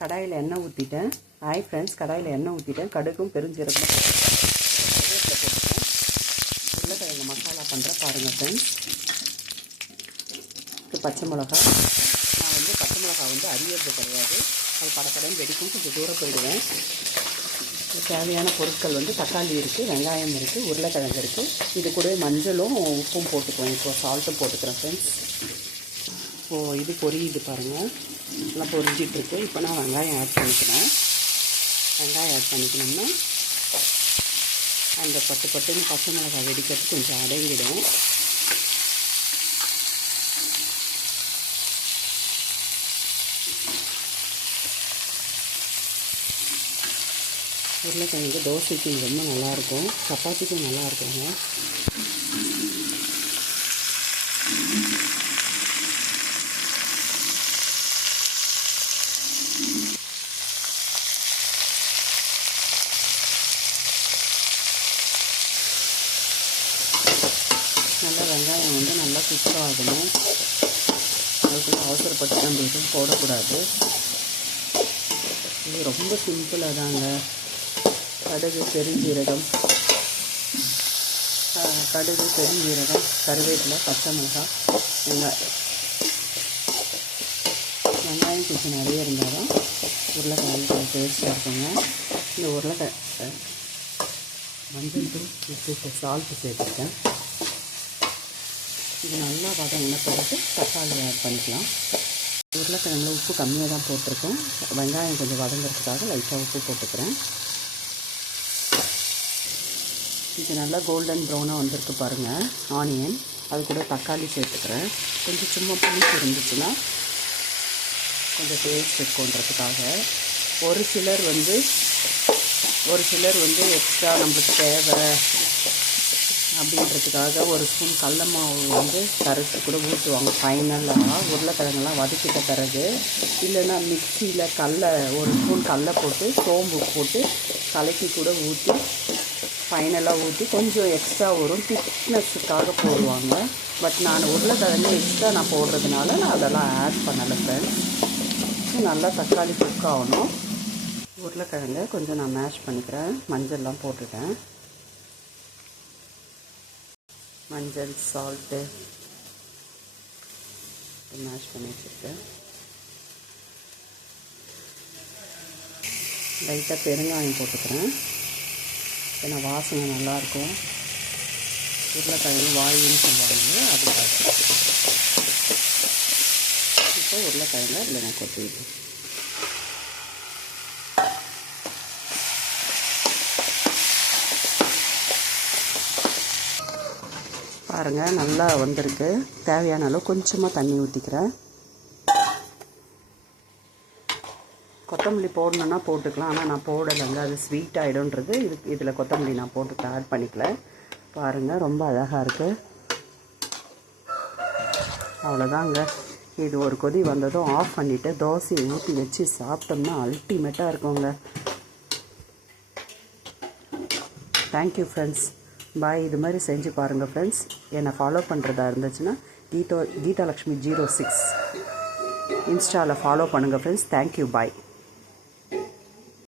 கடாயில் எண்ணெய் ஊற்றிட்டேன். ஹாய் ஃப்ரெண்ட்ஸ், கடாயில் எண்ணெய் ஊற்றிட்டேன். கடுகும் பெருஞ்சீரகம் கருவேப்பிலை போட்டுட்டேன். உருளைக்கிழங்கு மசாலா பண்ணுறேன் பாருங்கள் ஃப்ரெண்ட்ஸ். பச்சை மிளகா, நான் வந்து பச்சை மிளகா வந்து அரியறது கிடையாது. அது படப்படன்னு வெடிக்கும், கொஞ்சம் தூரம் போயிடுவேன். தேவையான பொருட்கள் வந்து தக்காளி இருக்குது, வெங்காயம் இருக்குது, உருளைக்கிழங்கு இருக்குது. இது கூட மஞ்சளும் உப்பும் போட்டுக்குவேன். இப்போ சால்ட்டும் போட்டுக்கிறேன் ஃப்ரெண்ட்ஸ். இப்போது இது பொரியுது பாருங்கள், நல்லா பொரிஞ்சிட்ருக்கு. இப்போ நான் வெங்காயம் ஆட் பண்ணிக்கிறேன். வெங்காயம் ஆட் பண்ணிக்கணும்னா அந்த பட்டுன்னு பச்சை மிளகாய் வெடிக்கிறது கொஞ்சம் அடங்கிடும். உருளைக்கிழங்கு தோசைக்கு ரொம்ப நல்லாயிருக்கும், சப்பாத்திக்கும் நல்லாயிருக்குங்க. நல்லா வெங்காயம் வந்து நல்லா குக் ஆகணும். அதுக்குள்ள அவசரப்பட்டு நம்ம எதுவும் போடக்கூடாது. இது ரொம்ப சிம்பிளாக தாங்க. கடுகு பெருஞ்சீரகம், கருவேப்பிலை, பச்சை மிளகாய், வெங்காயம் கொஞ்சம் நிறைய இருந்தால் தான் உருளைக்கிழங்கு டேஸ்ட்டாக இருக்குங்க. இந்த உருளைக்கிழங்கு மஞ்சள் தூள், உப்பு, சால்ட்டு சேர்த்துருக்கேன். இது நல்லா வதங்கின பிறகு தக்காளி ஆட் பண்ணிக்கலாம். உருளைக்கிழங்குல உப்பு கம்மியாக தான் போட்டிருக்கேன். வெங்காயம் கொஞ்சம் வதங்கிறதுக்காக லைட்டாக உப்பு போட்டுக்கிறேன். இது நல்லா கோல்டன் ப்ரௌனாக வந்திருக்கு பாருங்கள் ஆனியன். அது கூட தக்காளி சேர்த்துக்கிறேன். கொஞ்சம் சும்மா புளிப்பு இருந்துச்சுன்னா கொஞ்சம் டேஸ்ட் இருக்குன்றதுக்காக. ஒரு சிலர் வந்து எக்ஸ்ட்ரா நம்மளுக்கு தேவை அப்படின்றதுக்காக ஒரு ஸ்பூன் கடல மாவு வந்து கரைச்சி கூட ஊற்றுவாங்க ஃபைனலாக, உருளைக்கிழங்கெல்லாம் வதக்கிட்ட பிறகு. இல்லைன்னா மிக்சியில் ஒரு ஸ்பூன் கடல போட்டு சோம்பு போட்டு கலக்கி கூட ஊற்றி ஃபைனலாக ஊற்றி கொஞ்சம் எக்ஸ்ட்ரா வரும், திக்னஸுக்காக போடுவாங்க. பட் நான் உருளைக்கிழங்கு எக்ஸ்ட்ரா நான் போடுறதுனால நான் அதெல்லாம் ஆட் பண்ணலை ஃப்ரெண்ட்ஸ். நல்லா தக்காளி குக் ஆகணும். உருளைக்கிழங்கை கொஞ்சம் நான் மேஷ் பண்ணிக்கிறேன். மஞ்சள்லாம் போட்டுட்டேன். மஞ்சள், சால்ட்டு மேஷ் பண்ணி வச்சுருக்கேன். லைட்டாக பெருங்காயம் போட்டுக்கிறேன், ஏன்னா வாசனை நல்லாயிருக்கும். உருளைக்கிழங்கு வாயுன்னு சொல்லுவாங்க, அதுக்காக. இப்போ உருளைக்கிழங்கு இல்லை நான் கொட்டிடுறேன். பாருங்கள் நல்லா வந்திருக்கு. தேவையான அளவு கொஞ்சமாக தண்ணி ஊற்றிக்கிறேன். கொத்தமல்லி போடணுன்னா போட்டுக்கலாம், ஆனால் நான் போடலைங்க, அது ஸ்வீட் ஆகிடும்ன்றது இதில் கொத்தமல்லி நான் போட்டு ஆட் பண்ணிக்கல. பாருங்கள் ரொம்ப அழகாக இருக்குது. அவ்வளோதாங்க. இது ஒரு கொதி வந்ததும் ஆஃப் பண்ணிவிட்டு தோசையை ஊற்றி வச்சு சாப்பிட்டோம்னா அல்டிமேட்டாக இருக்குங்க. தேங்க்யூ ஃப்ரெண்ட்ஸ், பாய். இது மாதிரி செஞ்சு பாருங்கள் ஃப்ரெண்ட்ஸ். என்னை ஃபாலோ பண்ணுறதா இருந்துச்சுன்னா கீதாலக்ஷ்மி 06 இன்ஸ்டாவில் ஃபாலோ பண்ணுங்கள் ஃப்ரெண்ட்ஸ். தேங்க்யூ, பாய்.